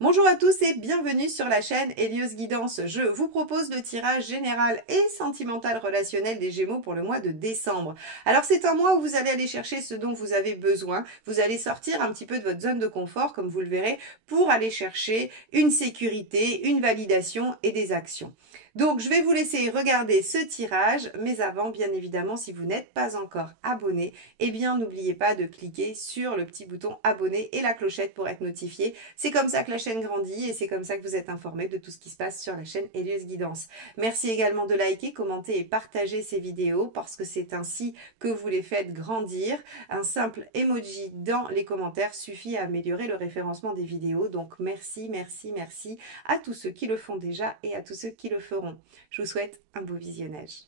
Bonjour à tous et bienvenue sur la chaîne Hélios Guidance. Je vous propose le tirage général et sentimental relationnel des Gémeaux pour le mois de décembre. Alors c'est un mois où vous allez aller chercher ce dont vous avez besoin. Vous allez sortir un petit peu de votre zone de confort, comme vous le verrez, pour aller chercher une sécurité, une validation et des actions. Donc je vais vous laisser regarder ce tirage, mais avant, bien évidemment, si vous n'êtes pas encore abonné, eh bien n'oubliez pas de cliquer sur le petit bouton abonner et la clochette pour être notifié. C'est comme ça que la chaîne grandit et c'est comme ça que vous êtes informés de tout ce qui se passe sur la chaîne Hélios Guidance. Merci également de liker, commenter et partager ces vidéos parce que c'est ainsi que vous les faites grandir. Un simple emoji dans les commentaires suffit à améliorer le référencement des vidéos. Donc merci, merci, merci à tous ceux qui le font déjà et à tous ceux qui le feront. Je vous souhaite un beau visionnage.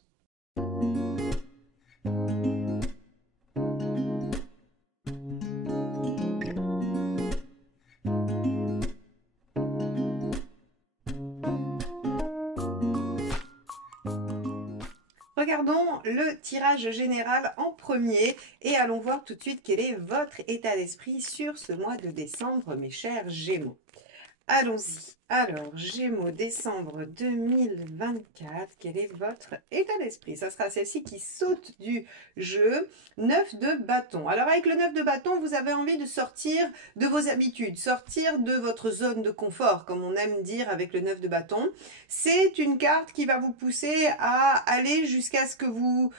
Regardons le tirage général en premier et allons voir tout de suite quel est votre état d'esprit sur ce mois de décembre, mes chers Gémeaux. Allons-y. Alors, Gémeaux, décembre 2024, quel est votre état d'esprit? Ça sera celle-ci qui saute du jeu. 9 de bâton. Alors, avec le 9 de bâton, vous avez envie de sortir de vos habitudes, sortir de votre zone de confort, comme on aime dire avec le 9 de bâton. C'est une carte qui va vous pousser à aller jusqu'à ce que vous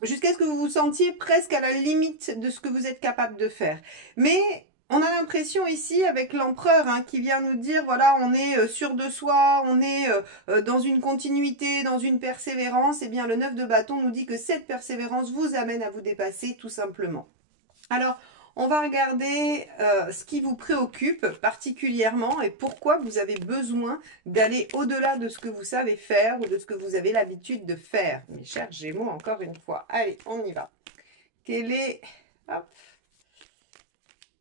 vous sentiez presque à la limite de ce que vous êtes capable de faire. Mais on a l'impression ici avec l'empereur qui vient nous dire, voilà, on est sûr de soi, on est dans une continuité, dans une persévérance. Et bien le 9 de bâton nous dit que cette persévérance vous amène à vous dépasser tout simplement. Alors, on va regarder ce qui vous préoccupe particulièrement et pourquoi vous avez besoin d'aller au-delà de ce que vous savez faire ou de ce que vous avez l'habitude de faire. Mes chers Gémeaux, encore une fois. Allez, on y va.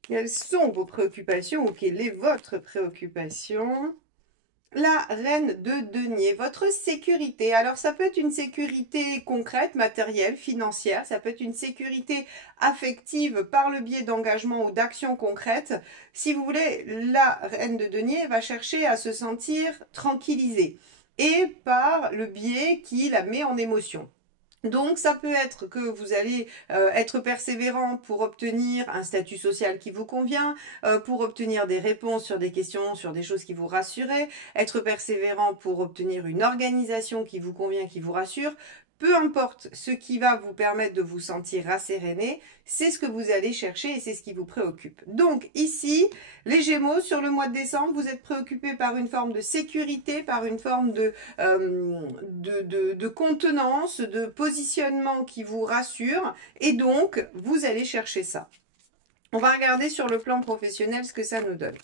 Quelles sont vos préoccupations ou quelle est votre préoccupation? La reine de denier, votre sécurité. Alors ça peut être une sécurité concrète, matérielle, financière, ça peut être une sécurité affective par le biais d'engagement ou d'actions concrètes. Si vous voulez, la reine de denier va chercher à se sentir tranquillisée et par le biais qui la met en émotion. Donc, ça peut être que vous allez être persévérant pour obtenir un statut social qui vous convient, pour obtenir des réponses sur des questions, sur des choses qui vous rassuraient, être persévérant pour obtenir une organisation qui vous convient, qui vous rassure. Peu importe ce qui va vous permettre de vous sentir rasséréné, c'est ce que vous allez chercher et c'est ce qui vous préoccupe. Donc ici, les Gémeaux, sur le mois de décembre, vous êtes préoccupés par une forme de sécurité, par une forme de contenance, de positionnement qui vous rassure et donc vous allez chercher ça. On va regarder sur le plan professionnel ce que ça nous donne.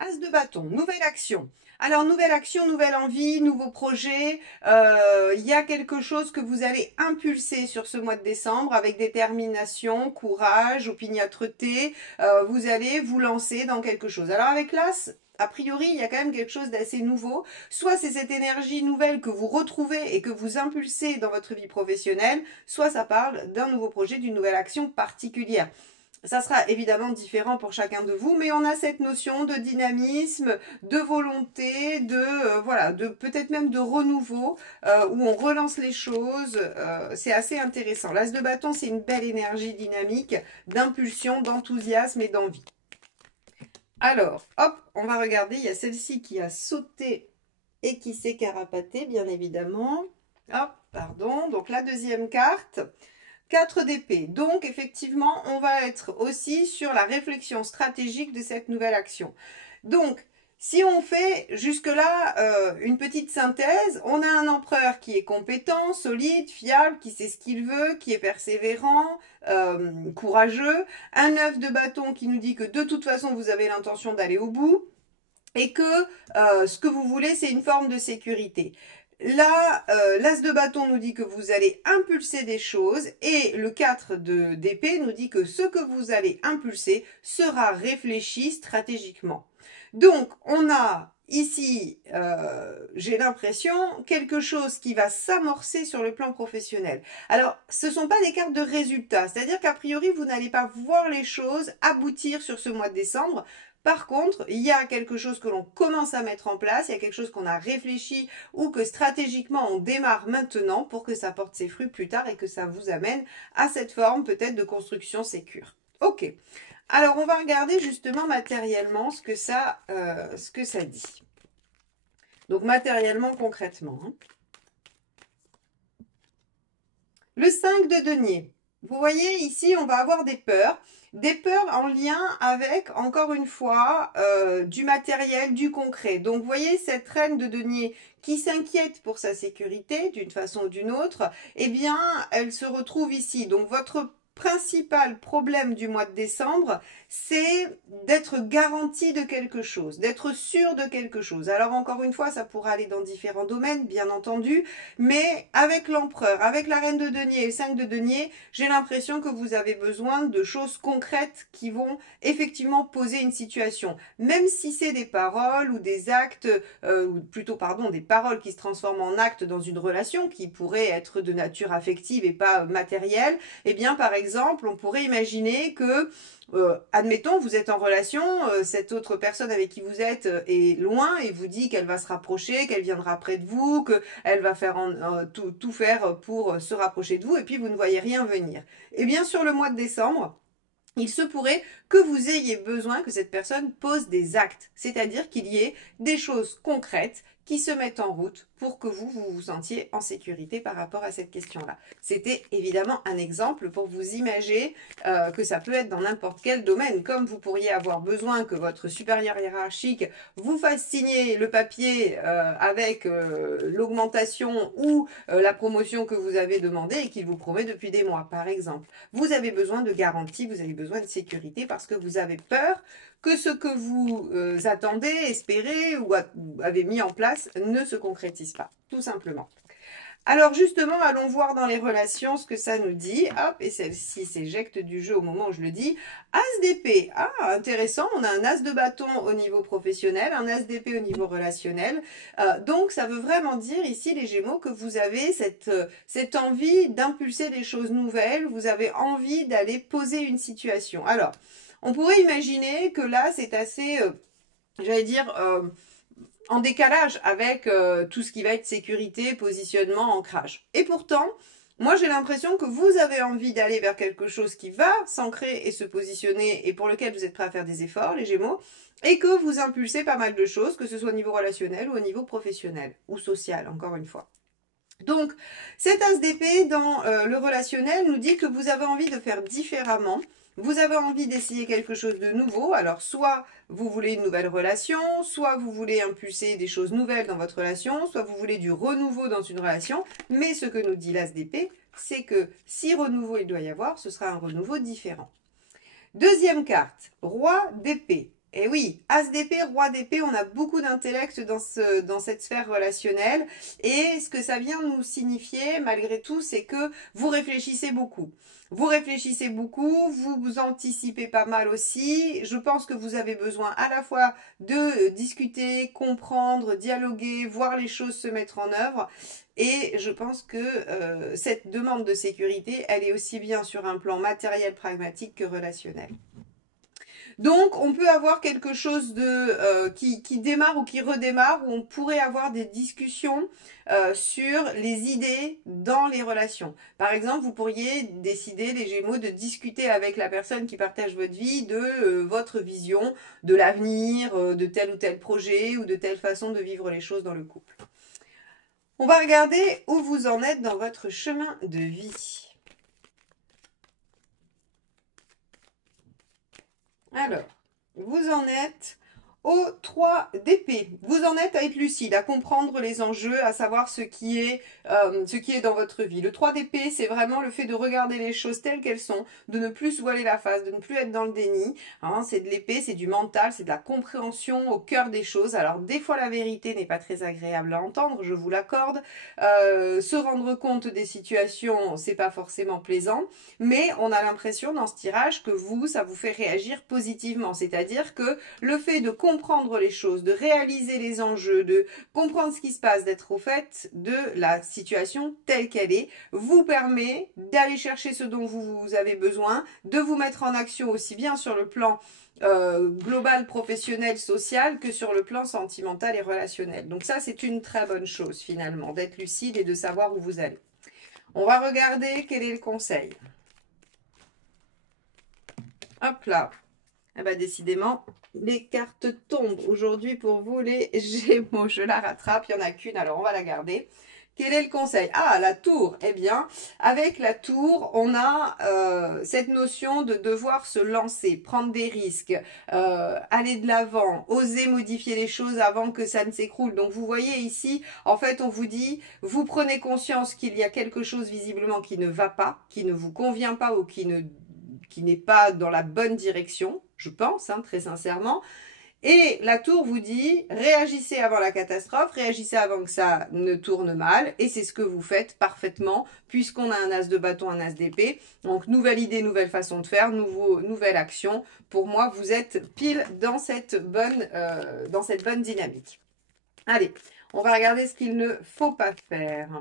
As de bâton, nouvelle action. Alors, nouvelle action, nouvelle envie, nouveau projet. Il y a quelque chose que vous allez impulser sur ce mois de décembre avec détermination, courage, opiniâtreté. Vous allez vous lancer dans quelque chose. Alors, avec l'As, a priori, il y a quand même quelque chose d'assez nouveau. Soit c'est cette énergie nouvelle que vous retrouvez et que vous impulsez dans votre vie professionnelle, soit ça parle d'un nouveau projet, d'une nouvelle action particulière. Ça sera évidemment différent pour chacun de vous, mais on a cette notion de dynamisme, de volonté, de peut-être même de renouveau, où on relance les choses. C'est assez intéressant. L'As de bâton, c'est une belle énergie dynamique, d'impulsion, d'enthousiasme et d'envie. Alors, hop, on va regarder. Il y a celle-ci qui a sauté et qui s'est carapatée, bien évidemment. Hop, pardon. Donc, la deuxième carte. 4 d'épée. Donc, effectivement, on va être aussi sur la réflexion stratégique de cette nouvelle action. Donc, si on fait jusque-là une petite synthèse, on a un empereur qui est compétent, solide, fiable, qui sait ce qu'il veut, qui est persévérant, courageux. Un 9 de bâton qui nous dit que de toute façon, vous avez l'intention d'aller au bout et que ce que vous voulez, c'est une forme de sécurité. Là, l'As de bâton nous dit que vous allez impulser des choses et le 4 d'épée nous dit que ce que vous allez impulser sera réfléchi stratégiquement. Donc, on a ici, j'ai l'impression, quelque chose qui va s'amorcer sur le plan professionnel. Alors, ce ne sont pas des cartes de résultats, c'est-à-dire qu'a priori, vous n'allez pas voir les choses aboutir sur ce mois de décembre. Par contre, il y a quelque chose que l'on commence à mettre en place, il y a quelque chose qu'on a réfléchi ou que stratégiquement on démarre maintenant pour que ça porte ses fruits plus tard et que ça vous amène à cette forme peut-être de construction sécure. Ok. Alors, on va regarder justement matériellement ce que ça dit. Donc, matériellement, concrètement. Le 5 de denier. Vous voyez, ici, on va avoir des peurs. Des peurs en lien avec, encore une fois, du matériel, du concret. Donc, vous voyez, cette reine de denier qui s'inquiète pour sa sécurité, d'une façon ou d'une autre, eh bien, elle se retrouve ici. Donc, votre principal problème du mois de décembre, c'est d'être garanti de quelque chose, d'être sûr de quelque chose. Alors encore une fois, ça pourra aller dans différents domaines, bien entendu, mais avec l'empereur, avec la reine de denier et le 5 de denier, j'ai l'impression que vous avez besoin de choses concrètes qui vont effectivement poser une situation. Même si c'est des paroles ou des actes, ou plutôt, pardon, des paroles qui se transforment en actes dans une relation qui pourrait être de nature affective et pas matérielle, eh bien, par exemple, on pourrait imaginer que, admettons, vous êtes en relation, cette autre personne avec qui vous êtes est loin et vous dit qu'elle va se rapprocher, qu'elle viendra près de vous, qu'elle va faire tout faire pour se rapprocher de vous et puis vous ne voyez rien venir. Eh bien, sur le mois de décembre, il se pourrait que vous ayez besoin que cette personne pose des actes, c'est-à-dire qu'il y ait des choses concrètes qui se mettent en route pour que vous vous sentiez en sécurité par rapport à cette question-là. C'était évidemment un exemple pour vous imaginer que ça peut être dans n'importe quel domaine, comme vous pourriez avoir besoin que votre supérieur hiérarchique vous fasse signer le papier avec l'augmentation ou la promotion que vous avez demandé et qu'il vous promet depuis des mois, par exemple. Vous avez besoin de garantie, vous avez besoin de sécurité parce que vous avez peur que ce que vous attendez, espérez ou avez mis en place ne se concrétise pas, tout simplement. Alors justement, allons voir dans les relations ce que ça nous dit. Hop, et celle-ci s'éjecte du jeu au moment où je le dis. As d'épée. Ah, intéressant, on a un as de bâton au niveau professionnel, un as d'épée au niveau relationnel. Donc ça veut vraiment dire ici, les Gémeaux, que vous avez cette envie d'impulser des choses nouvelles, vous avez envie d'aller poser une situation. Alors, on pourrait imaginer que là, c'est assez, j'allais dire, en décalage avec tout ce qui va être sécurité, positionnement, ancrage. Et pourtant, moi j'ai l'impression que vous avez envie d'aller vers quelque chose qui va s'ancrer et se positionner et pour lequel vous êtes prêt à faire des efforts, les Gémeaux, et que vous impulsez pas mal de choses, que ce soit au niveau relationnel ou au niveau professionnel ou social, encore une fois. Donc, cet as d'épée dans le relationnel nous dit que vous avez envie de faire différemment. Vous avez envie d'essayer quelque chose de nouveau. Alors, soit vous voulez une nouvelle relation, soit vous voulez impulser des choses nouvelles dans votre relation, soit vous voulez du renouveau dans une relation. Mais ce que nous dit l'as d'épée, c'est que si renouveau il doit y avoir, ce sera un renouveau différent. Deuxième carte, roi d'épée. Et oui, as d'épée, roi d'épée, on a beaucoup d'intellect dans cette sphère relationnelle. Et ce que ça vient nous signifier, malgré tout, c'est que vous réfléchissez beaucoup. Vous réfléchissez beaucoup, vous anticipez pas mal aussi. Je pense que vous avez besoin à la fois de discuter, comprendre, dialoguer, voir les choses se mettre en œuvre. Et je pense que cette demande de sécurité, elle est aussi bien sur un plan matériel, pragmatique que relationnel. Donc, on peut avoir quelque chose qui démarre ou qui redémarre, où on pourrait avoir des discussions sur les idées dans les relations. Par exemple, vous pourriez décider, les Gémeaux, de discuter avec la personne qui partage votre vie de votre vision, de l'avenir, de tel ou tel projet ou de telle façon de vivre les choses dans le couple. On va regarder où vous en êtes dans votre chemin de vie. Alors, vous en êtes au 3 d'épée. Vous en êtes à être lucide, à comprendre les enjeux, à savoir ce qui est dans votre vie. Le 3 d'épée, c'est vraiment le fait de regarder les choses telles qu'elles sont, de ne plus se voiler la face, de ne plus être dans le déni. Hein, c'est de l'épée, c'est du mental, c'est de la compréhension au cœur des choses. Alors, des fois, la vérité n'est pas très agréable à entendre, je vous l'accorde. Se rendre compte des situations, c'est pas forcément plaisant, mais on a l'impression dans ce tirage que ça vous fait réagir positivement. C'est-à-dire que le fait de comprendre comprendre les choses, de réaliser les enjeux, de comprendre ce qui se passe, d'être au fait de la situation telle qu'elle est, vous permet d'aller chercher ce dont vous avez besoin, de vous mettre en action aussi bien sur le plan global, professionnel, social, que sur le plan sentimental et relationnel. Donc ça, c'est une très bonne chose finalement, d'être lucide et de savoir où vous allez. On va regarder quel est le conseil. Hop là. Eh ben, décidément, les cartes tombent aujourd'hui pour vous, les Gémeaux. Je la rattrape, il n'y en a qu'une, alors on va la garder. Quel est le conseil? Ah, la tour. Eh bien, avec la tour, on a cette notion de devoir se lancer, prendre des risques, aller de l'avant, oser modifier les choses avant que ça ne s'écroule. Donc, vous voyez ici, en fait, on vous dit, vous prenez conscience qu'il y a quelque chose visiblement qui ne va pas, qui ne vous convient pas ou qui n'est pas dans la bonne direction, je pense, hein, très sincèrement. Et la tour vous dit, réagissez avant la catastrophe, réagissez avant que ça ne tourne mal, et c'est ce que vous faites parfaitement, puisqu'on a un as de bâton, un as d'épée. Donc, nouvelle idée, nouvelle façon de faire, nouvelle action. Pour moi, vous êtes pile dans cette bonne dynamique. Allez, on va regarder ce qu'il ne faut pas faire.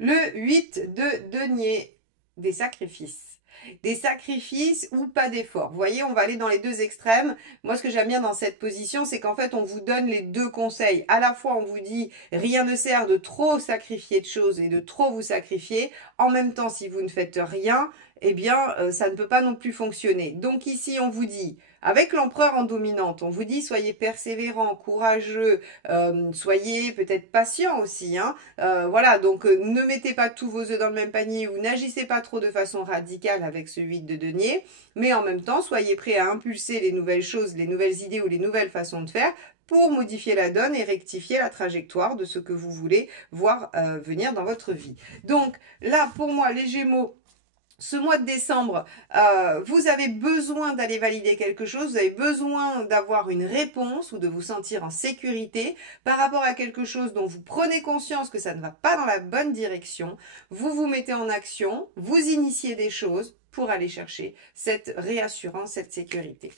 Le 8 de denier, des sacrifices. Des sacrifices ou pas d'efforts. Vous voyez, on va aller dans les deux extrêmes. Moi, ce que j'aime bien dans cette position, c'est qu'en fait, on vous donne les deux conseils. À la fois, on vous dit, rien ne sert de trop sacrifier de choses et de trop vous sacrifier. En même temps, si vous ne faites rien, eh bien, ça ne peut pas non plus fonctionner. Donc ici, on vous dit, avec l'empereur en dominante, on vous dit, soyez persévérant, courageux, soyez peut-être patient aussi, hein. Voilà, donc ne mettez pas tous vos œufs dans le même panier ou n'agissez pas trop de façon radicale avec ce 8 de denier, mais en même temps, soyez prêts à impulser les nouvelles choses, les nouvelles idées ou les nouvelles façons de faire pour modifier la donne et rectifier la trajectoire de ce que vous voulez voir venir dans votre vie. Donc là, pour moi, les Gémeaux, ce mois de décembre, vous avez besoin d'aller valider quelque chose, vous avez besoin d'avoir une réponse ou de vous sentir en sécurité par rapport à quelque chose dont vous prenez conscience que ça ne va pas dans la bonne direction. Vous vous mettez en action, vous initiez des choses pour aller chercher cette réassurance, cette sécurité.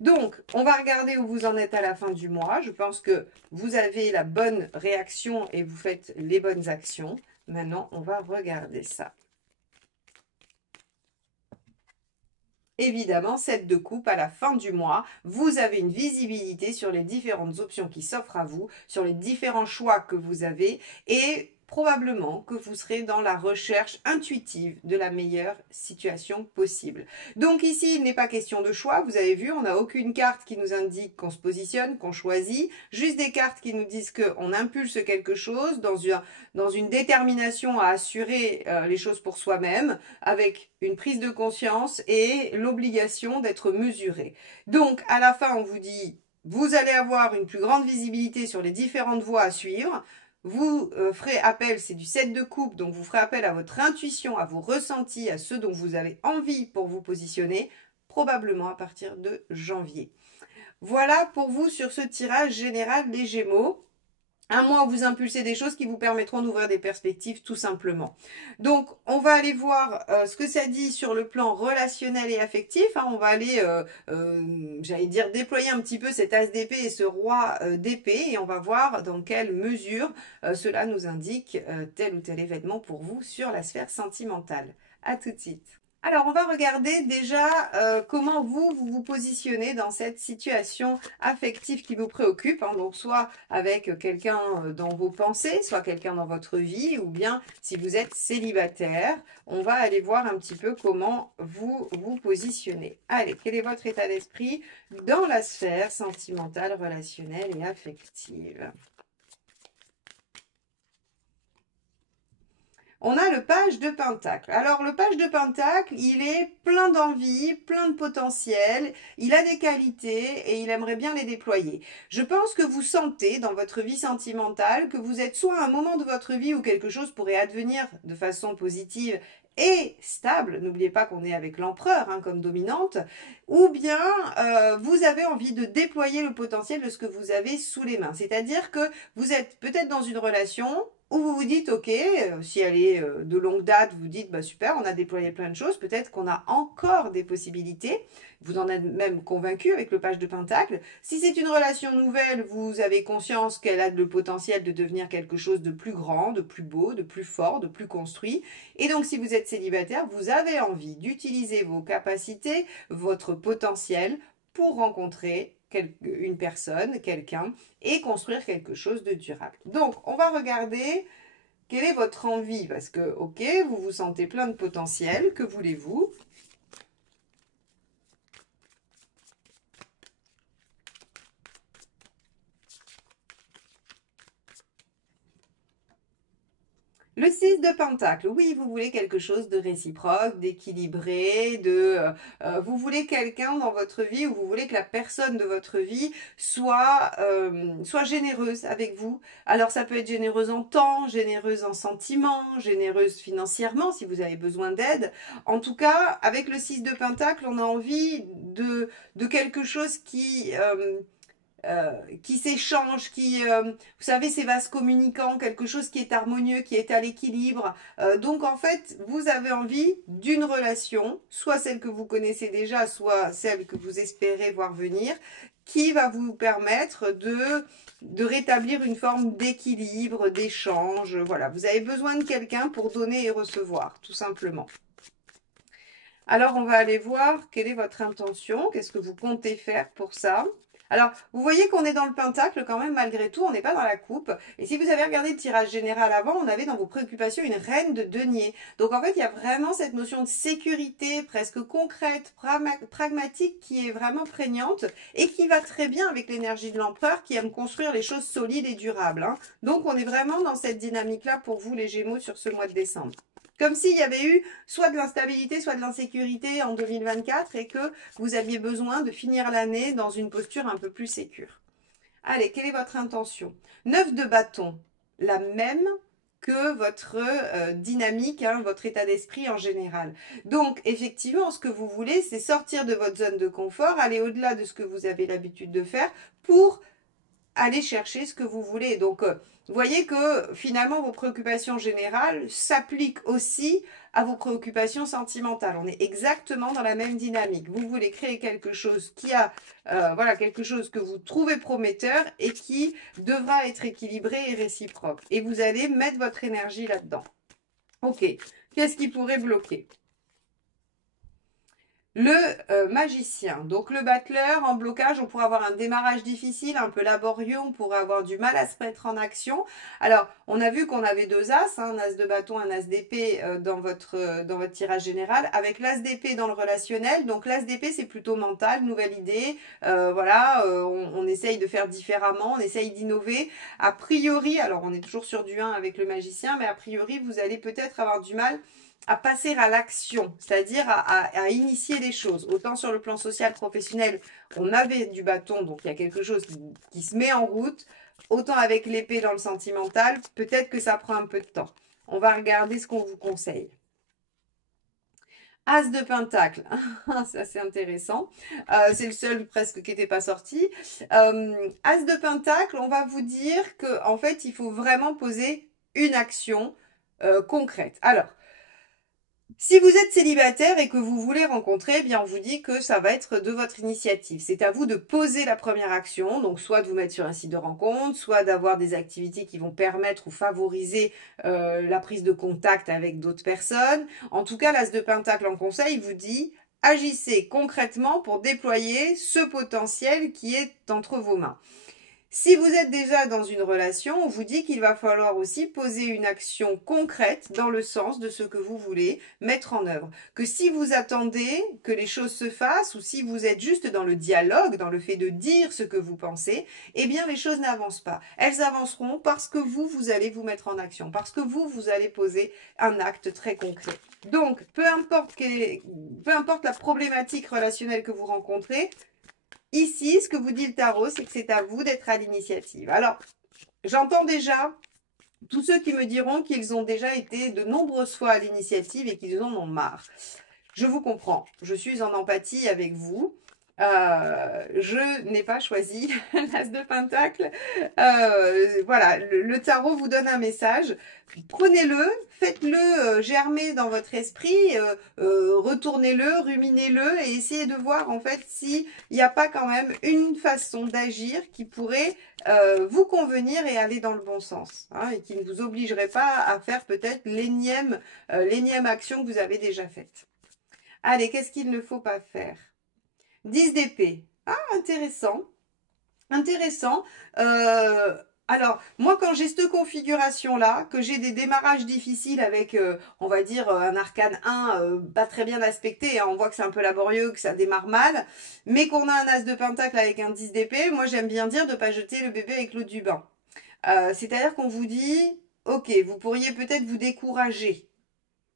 Donc, on va regarder où vous en êtes à la fin du mois. Je pense que vous avez la bonne réaction et vous faites les bonnes actions. Maintenant, on va regarder ça. Évidemment, 7 de coupe, à la fin du mois, vous avez une visibilité sur les différentes options qui s'offrent à vous, sur les différents choix que vous avez et probablement que vous serez dans la recherche intuitive de la meilleure situation possible. Donc ici, il n'est pas question de choix. Vous avez vu, on n'a aucune carte qui nous indique qu'on se positionne, qu'on choisit. Juste des cartes qui nous disent qu'on impulse quelque chose dans une détermination à assurer les choses pour soi-même, avec une prise de conscience et l'obligation d'être mesuré. Donc, à la fin, on vous dit, vous allez avoir une plus grande visibilité sur les différentes voies à suivre. Vous ferez appel, c'est du 7 de coupe, donc vous ferez appel à votre intuition, à vos ressentis, à ceux dont vous avez envie pour vous positionner, probablement à partir de janvier. Voilà pour vous sur ce tirage général des Gémeaux. Un mois où vous impulsez des choses qui vous permettront d'ouvrir des perspectives tout simplement. Donc, on va aller voir ce que ça dit sur le plan relationnel et affectif. Hein. On va aller, j'allais dire, déployer un petit peu cet as d'épée et ce roi d'épée. Et on va voir dans quelle mesure cela nous indique tel ou tel événement pour vous sur la sphère sentimentale. À tout de suite. Alors, on va regarder déjà comment vous positionnez dans cette situation affective qui vous préoccupe. Hein, donc, soit avec quelqu'un dans vos pensées, soit quelqu'un dans votre vie, ou bien si vous êtes célibataire, on va aller voir un petit peu comment vous vous positionnez. Allez, quel est votre état d'esprit dans la sphère sentimentale, relationnelle et affective ? On a le page de Pentacle. Alors, le page de Pentacle, il est plein d'envie, plein de potentiel, il a des qualités et il aimerait bien les déployer. Je pense que vous sentez dans votre vie sentimentale que vous êtes soit à un moment de votre vie où quelque chose pourrait advenir de façon positive et stable, n'oubliez pas qu'on est avec l'empereur hein, comme dominante, ou bien vous avez envie de déployer le potentiel de ce que vous avez sous les mains. C'est-à-dire que vous êtes peut-être dans une relation ou vous vous dites, ok, si elle est de longue date, vous dites, bah super, on a déployé plein de choses, peut-être qu'on a encore des possibilités. Vous en êtes même convaincu avec le page de Pentacle. Si c'est une relation nouvelle, vous avez conscience qu'elle a le potentiel de devenir quelque chose de plus grand, de plus beau, de plus fort, de plus construit. Et donc, si vous êtes célibataire, vous avez envie d'utiliser vos capacités, votre potentiel pour rencontrer une personne, quelqu'un, et construire quelque chose de durable. Donc, on va regarder quelle est votre envie, parce que, ok, vous vous sentez plein de potentiel, que voulez-vous? Le 6 de Pentacle, oui, vous voulez quelque chose de réciproque, d'équilibré, vous voulez quelqu'un dans votre vie ou vous voulez que la personne de votre vie soit généreuse avec vous. Alors ça peut être généreuse en temps, généreuse en sentiments, généreuse financièrement si vous avez besoin d'aide. En tout cas, avec le 6 de Pentacle, on a envie de quelque chose qui s'échangent, vous savez, ces vases communicants, quelque chose qui est harmonieux, qui est à l'équilibre. Donc en fait, vous avez envie d'une relation, soit celle que vous connaissez déjà, soit celle que vous espérez voir venir, qui va vous permettre de rétablir une forme d'équilibre, d'échange. Voilà, vous avez besoin de quelqu'un pour donner et recevoir, tout simplement. Alors, on va aller voir quelle est votre intention, qu'est-ce que vous comptez faire pour ça. Alors, vous voyez qu'on est dans le pentacle quand même, malgré tout, on n'est pas dans la coupe. Et si vous avez regardé le tirage général avant, on avait dans vos préoccupations une reine de denier. Donc, en fait, il y a vraiment cette notion de sécurité presque concrète, pragmatique, qui est vraiment prégnante et qui va très bien avec l'énergie de l'empereur qui aime construire les choses solides et durables, hein. Donc, on est vraiment dans cette dynamique-là pour vous, les Gémeaux, sur ce mois de décembre. Comme s'il y avait eu soit de l'instabilité, soit de l'insécurité en 2024 et que vous aviez besoin de finir l'année dans une posture un peu plus sécure. Allez, quelle est votre intention? 9 de bâton, la même que votre dynamique, hein, votre état d'esprit en général. Donc, effectivement, ce que vous voulez, c'est sortir de votre zone de confort, aller au-delà de ce que vous avez l'habitude de faire pour aller chercher ce que vous voulez. Donc, vous voyez que finalement, vos préoccupations générales s'appliquent aussi à vos préoccupations sentimentales. On est exactement dans la même dynamique. Vous voulez créer quelque chose qui a, voilà, quelque chose que vous trouvez prometteur et qui devra être équilibré et réciproque. Et vous allez mettre votre énergie là-dedans. Ok. Qu'est-ce qui pourrait bloquer? Le magicien, donc le battleur en blocage, on pourrait avoir un démarrage difficile, un peu laborieux, on pourrait avoir du mal à se mettre en action. Alors, on a vu qu'on avait deux as, hein, un as de bâton, un as d'épée dans votre tirage général, avec l'as d'épée dans le relationnel. Donc l'as d'épée, c'est plutôt mental, nouvelle idée, voilà, on essaye de faire différemment, on essaye d'innover. A priori, alors on est toujours sur du 1 avec le magicien, mais a priori, vous allez peut-être avoir du mal à passer à l'action, c'est-à-dire à initier les choses. Autant sur le plan social, professionnel, on avait du bâton, donc il y a quelque chose qui se met en route. Autant avec l'épée dans le sentimental, peut-être que ça prend un peu de temps. On va regarder ce qu'on vous conseille. As de Pentacle, ça c'est intéressant. C'est le seul presque qui n'était pas sorti. As de Pentacle, on va vous dire qu'en fait, il faut vraiment poser une action concrète. Alors, si vous êtes célibataire et que vous voulez rencontrer, eh bien on vous dit que ça va être de votre initiative. C'est à vous de poser la première action, donc soit de vous mettre sur un site de rencontre, soit d'avoir des activités qui vont permettre ou favoriser la prise de contact avec d'autres personnes. En tout cas, l'As de Pentacle en conseil vous dit agissez concrètement pour déployer ce potentiel qui est entre vos mains. Si vous êtes déjà dans une relation, on vous dit qu'il va falloir aussi poser une action concrète dans le sens de ce que vous voulez mettre en œuvre. Que si vous attendez que les choses se fassent ou si vous êtes juste dans le dialogue, dans le fait de dire ce que vous pensez, eh bien les choses n'avancent pas. Elles avanceront parce que vous allez vous mettre en action, parce que vous allez poser un acte très concret. Donc, peu importe la problématique relationnelle que vous rencontrez, ici, ce que vous dit le tarot, c'est que c'est à vous d'être à l'initiative. Alors, j'entends déjà tous ceux qui me diront qu'ils ont déjà été de nombreuses fois à l'initiative et qu'ils en ont marre. Je vous comprends. Je suis en empathie avec vous. Je n'ai pas choisi l'As de Pentacle. Voilà, le tarot vous donne un message. Prenez-le, faites-le germer dans votre esprit, retournez-le, ruminez-le et essayez de voir en fait s'il n'y a pas quand même une façon d'agir qui pourrait vous convenir et aller dans le bon sens, hein, et qui ne vous obligerait pas à faire peut-être l'énième action que vous avez déjà faite. Allez, qu'est-ce qu'il ne faut pas faire? 10 d'épée. Ah, intéressant. Intéressant. Alors, moi, quand j'ai cette configuration-là, que j'ai des démarrages difficiles avec, on va dire, un arcane 1 pas très bien aspecté, hein, on voit que c'est un peu laborieux, que ça démarre mal, mais qu'on a un as de pentacle avec un 10 d'épée, moi, j'aime bien dire de ne pas jeter le bébé avec l'eau du bain. C'est-à-dire qu'on vous dit, ok, vous pourriez peut-être vous décourager.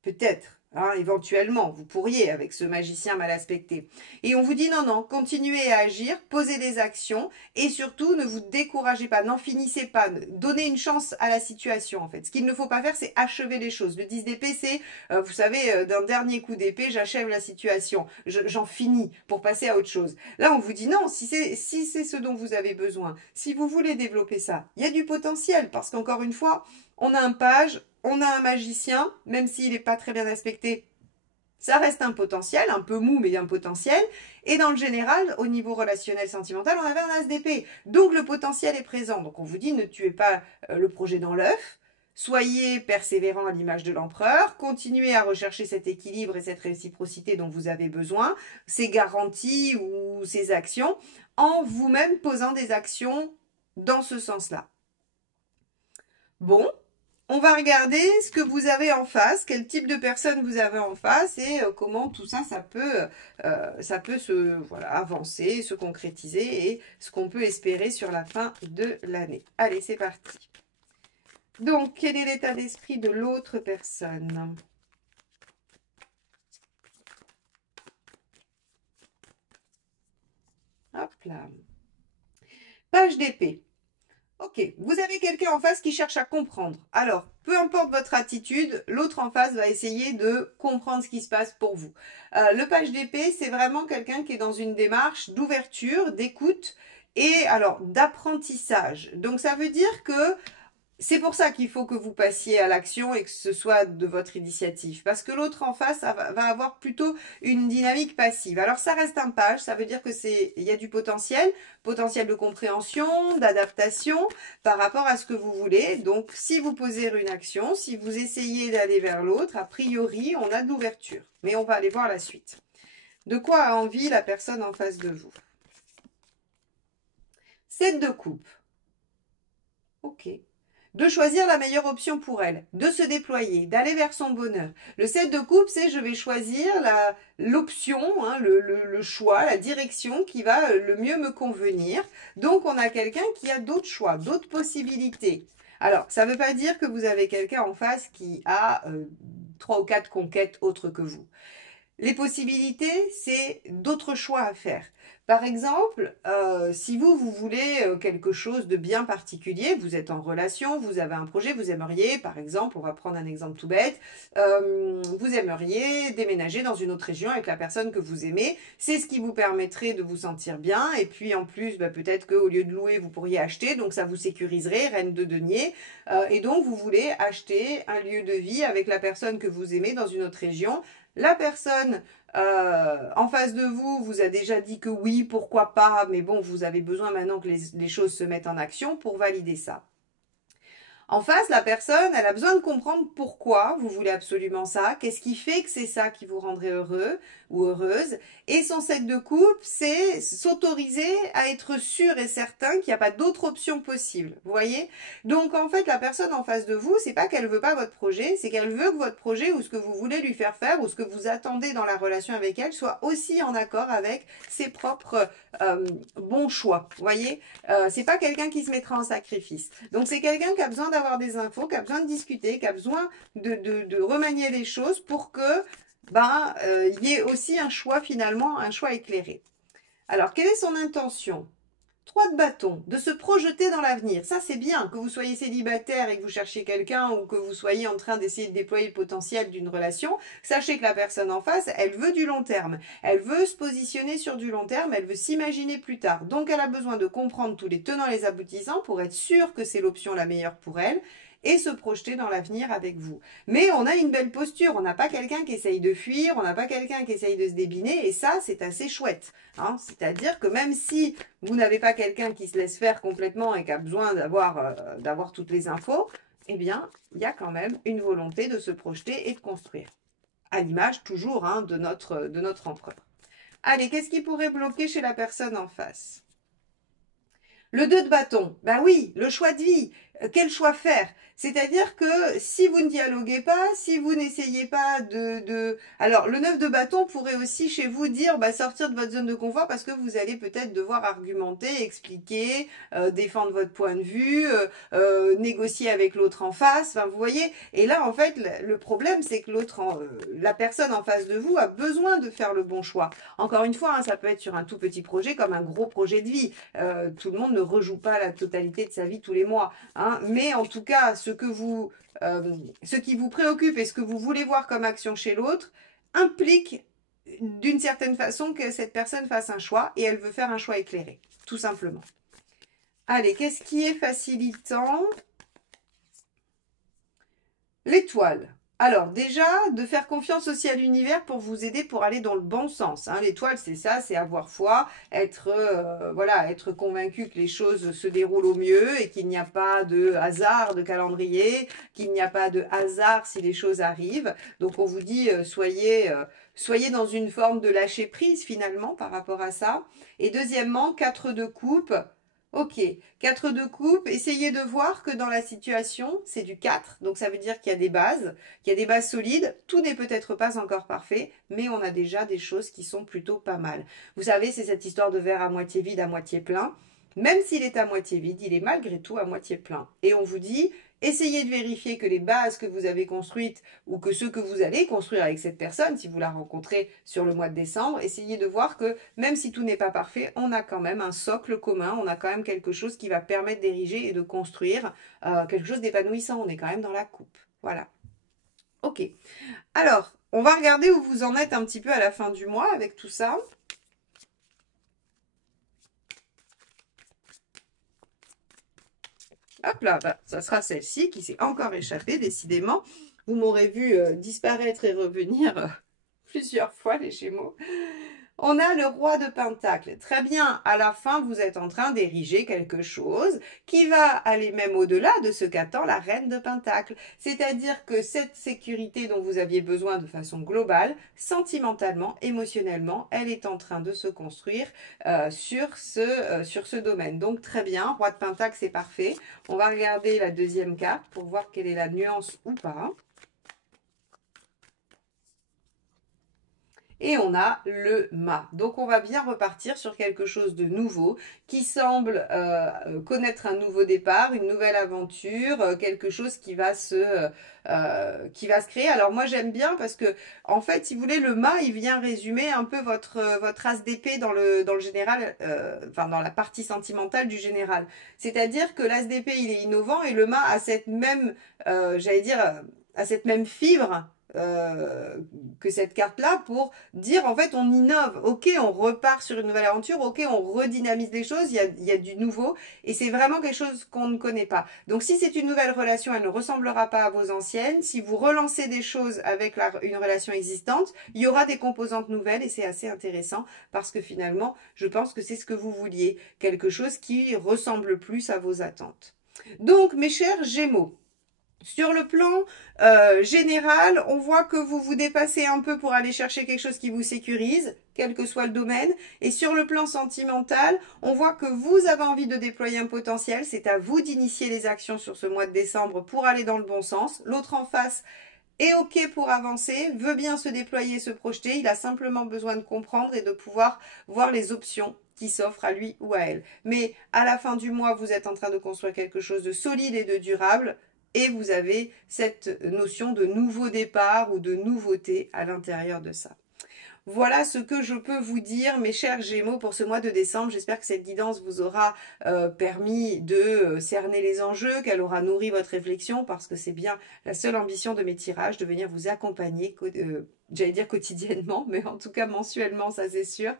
Peut-être. Hein, éventuellement, vous pourriez avec ce magicien mal aspecté. Et on vous dit non, non, continuez à agir, posez des actions et surtout ne vous découragez pas, n'en finissez pas, donnez une chance à la situation en fait. Ce qu'il ne faut pas faire, c'est achever les choses. Le 10 d'épée, c'est, vous savez, d'un dernier coup d'épée, j'achève la situation, j'en finis pour passer à autre chose. Là, on vous dit non, si c'est ce dont vous avez besoin, si vous voulez développer ça, il y a du potentiel parce qu'encore une fois, on a un page, on a un magicien, même s'il n'est pas très bien aspecté, ça reste un potentiel, un peu mou, mais un potentiel. Et dans le général, au niveau relationnel sentimental, on avait un as d'épée. Donc le potentiel est présent. Donc on vous dit, ne tuez pas le projet dans l'œuf. Soyez persévérant à l'image de l'empereur. Continuez à rechercher cet équilibre et cette réciprocité dont vous avez besoin, ces garanties ou ces actions, en vous-même posant des actions dans ce sens-là. Bon, on va regarder ce que vous avez en face, quel type de personne vous avez en face et comment tout ça, ça peut se voilà, avancer, se concrétiser et ce qu'on peut espérer sur la fin de l'année. Allez, c'est parti. Donc, quel est l'état d'esprit de l'autre personne? Hop là. Page d'épée. Ok, vous avez quelqu'un en face qui cherche à comprendre. Alors, peu importe votre attitude, l'autre en face va essayer de comprendre ce qui se passe pour vous. Le page d'épée, c'est vraiment quelqu'un qui est dans une démarche d'ouverture, d'écoute et alors d'apprentissage. Donc, ça veut dire que c'est pour ça qu'il faut que vous passiez à l'action et que ce soit de votre initiative. Parce que l'autre en face va avoir plutôt une dynamique passive. Alors ça reste un page, ça veut dire que il y a du potentiel de compréhension, d'adaptation par rapport à ce que vous voulez. Donc si vous posez une action, si vous essayez d'aller vers l'autre, a priori on a de l'ouverture. Mais on va aller voir la suite. De quoi a envie la personne en face de vous? 7 de coupe. Ok. De choisir la meilleure option pour elle, de se déployer, d'aller vers son bonheur. Le 7 de coupe, c'est je vais choisir l'option, hein, le choix, la direction qui va le mieux me convenir. Donc, on a quelqu'un qui a d'autres choix, d'autres possibilités. Alors, ça ne veut pas dire que vous avez quelqu'un en face qui a 3 ou 4 conquêtes autres que vous. Les possibilités, c'est d'autres choix à faire. Par exemple, si vous voulez quelque chose de bien particulier, vous êtes en relation, vous avez un projet, vous aimeriez, par exemple, on va prendre un exemple tout bête, vous aimeriez déménager dans une autre région avec la personne que vous aimez. C'est ce qui vous permettrait de vous sentir bien. Et puis en plus, peut-être qu'au lieu de louer, vous pourriez acheter. Donc ça vous sécuriserait, reine de denier. Et donc vous voulez acheter un lieu de vie avec la personne que vous aimez dans une autre région. La personne en face de vous vous a déjà dit que oui, pourquoi pas, mais bon, vous avez besoin maintenant que les choses se mettent en action pour valider ça. En face, la personne, elle a besoin de comprendre pourquoi vous voulez absolument ça, qu'est-ce qui fait que c'est ça qui vous rendrait heureux ou heureuse. Et son 7 de coupe, c'est s'autoriser à être sûr et certain qu'il n'y a pas d'autre option possible. Vous voyez? Donc en fait, la personne en face de vous, c'est pas qu'elle veut pas votre projet, c'est qu'elle veut que votre projet ou ce que vous voulez lui faire faire ou ce que vous attendez dans la relation avec elle soit aussi en accord avec ses propres bons choix. Vous voyez? C'est pas quelqu'un qui se mettra en sacrifice. Donc c'est quelqu'un qui a besoin d'avoir des infos, qui a besoin de discuter, qui a besoin de remanier les choses pour que il y ait aussi un choix finalement, un choix éclairé. Alors, quelle est son intention? 3 de bâton, de se projeter dans l'avenir. Ça, c'est bien, que vous soyez célibataire et que vous cherchiez quelqu'un ou que vous soyez en train d'essayer de déployer le potentiel d'une relation. Sachez que la personne en face, elle veut du long terme. Elle veut se positionner sur du long terme, elle veut s'imaginer plus tard. Donc, elle a besoin de comprendre tous les tenants et les aboutissants pour être sûre que c'est l'option la meilleure pour elle et se projeter dans l'avenir avec vous. Mais on a une belle posture, on n'a pas quelqu'un qui essaye de fuir, on n'a pas quelqu'un qui essaye de se débiner, et ça, c'est assez chouette. Hein. C'est-à-dire que même si vous n'avez pas quelqu'un qui se laisse faire complètement et qui a besoin d'avoir toutes les infos, eh bien, il y a quand même une volonté de se projeter et de construire. À l'image, toujours, hein, de notre empereur. Allez, qu'est-ce qui pourrait bloquer chez la personne en face? Le 2 de bâton, ben oui, le choix de vie. Quel choix faire? C'est-à-dire que si vous ne dialoguez pas, si vous n'essayez pas Alors, le 9 de bâton pourrait aussi chez vous dire bah, sortir de votre zone de confort parce que vous allez peut-être devoir argumenter, expliquer, défendre votre point de vue, négocier avec l'autre en face. Enfin, vous voyez. Et là, en fait, le problème, c'est que la personne en face de vous a besoin de faire le bon choix. Encore une fois, hein, ça peut être sur un tout petit projet comme un gros projet de vie. Tout le monde ne rejoue pas la totalité de sa vie tous les mois. Hein, mais en tout cas, ce qui vous préoccupe et ce que vous voulez voir comme action chez l'autre implique d'une certaine façon que cette personne fasse un choix et elle veut faire un choix éclairé, tout simplement. Allez, qu'est-ce qui est facilitant? L'étoile. Alors déjà, de faire confiance aussi à l'univers pour vous aider pour aller dans le bon sens. Hein. L'étoile, c'est ça, c'est avoir foi, être convaincu que les choses se déroulent au mieux et qu'il n'y a pas de hasard de calendrier, qu'il n'y a pas de hasard si les choses arrivent. Donc on vous dit, soyez dans une forme de lâcher prise finalement par rapport à ça. Et deuxièmement, 4 de coupe. Ok, 4 de coupe, essayez de voir que dans la situation, c'est du 4, donc ça veut dire qu'il y a des bases solides, tout n'est peut-être pas encore parfait, mais on a déjà des choses qui sont plutôt pas mal. Vous savez, c'est cette histoire de verre à moitié vide, à moitié plein. Même s'il est à moitié vide, il est malgré tout à moitié plein. Et on vous dit, essayez de vérifier que les bases que vous avez construites ou que ceux que vous allez construire avec cette personne, si vous la rencontrez sur le mois de décembre, essayez de voir que même si tout n'est pas parfait, on a quand même un socle commun, on a quand même quelque chose qui va permettre d'ériger et de construire quelque chose d'épanouissant. On est quand même dans la coupe. Voilà. Ok. Alors, on va regarder où vous en êtes un petit peu à la fin du mois avec tout ça. Hop là, bah, ça sera celle-ci qui s'est encore échappée, décidément. Vous m'aurez vu disparaître et revenir plusieurs fois, les Gémeaux. On a le roi de Pentacle. Très bien, à la fin, vous êtes en train d'ériger quelque chose qui va aller même au-delà de ce qu'attend la reine de Pentacle. C'est-à-dire que cette sécurité dont vous aviez besoin de façon globale, sentimentalement, émotionnellement, elle est en train de se construire sur ce domaine. Donc très bien, roi de Pentacle, c'est parfait. On va regarder la deuxième carte pour voir quelle est la nuance ou pas. Et on a le mât. Donc on va bien repartir sur quelque chose de nouveau qui semble connaître un nouveau départ, une nouvelle aventure, quelque chose qui va se créer. Alors moi j'aime bien parce que en fait si vous voulez le mât il vient résumer un peu votre as d'épée dans le général, enfin dans la partie sentimentale du général. C'est-à-dire que l'as d'épée il est innovant et le mât a cette même a cette même fibre que cette carte-là pour dire en fait on innove, ok on repart sur une nouvelle aventure, ok on redynamise les choses, il y a du nouveau et c'est vraiment quelque chose qu'on ne connaît pas. Donc si c'est une nouvelle relation, elle ne ressemblera pas à vos anciennes. Si vous relancez des choses avec une relation existante, il y aura des composantes nouvelles et c'est assez intéressant parce que finalement je pense que c'est ce que vous vouliez, quelque chose qui ressemble plus à vos attentes. Donc mes chers Gémeaux, sur le plan général, on voit que vous vous dépassez un peu pour aller chercher quelque chose qui vous sécurise, quel que soit le domaine. Et sur le plan sentimental, on voit que vous avez envie de déployer un potentiel. C'est à vous d'initier les actions sur ce mois de décembre pour aller dans le bon sens. L'autre en face est OK pour avancer, veut bien se déployer, se projeter. Il a simplement besoin de comprendre et de pouvoir voir les options qui s'offrent à lui ou à elle. Mais à la fin du mois, vous êtes en train de construire quelque chose de solide et de durable. Et vous avez cette notion de nouveau départ ou de nouveauté à l'intérieur de ça. Voilà ce que je peux vous dire, mes chers Gémeaux, pour ce mois de décembre. J'espère que cette guidance vous aura permis de cerner les enjeux, qu'elle aura nourri votre réflexion, parce que c'est bien la seule ambition de mes tirages, de venir vous accompagner, j'allais dire quotidiennement, mais en tout cas mensuellement, ça c'est sûr,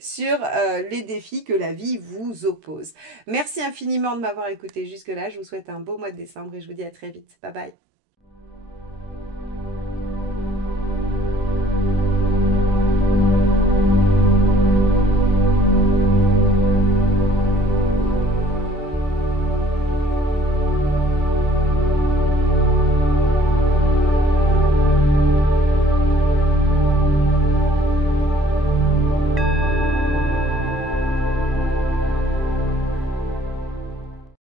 sur les défis que la vie vous oppose. Merci infiniment de m'avoir écouté jusque-là. Je vous souhaite un beau mois de décembre et je vous dis à très vite. Bye bye.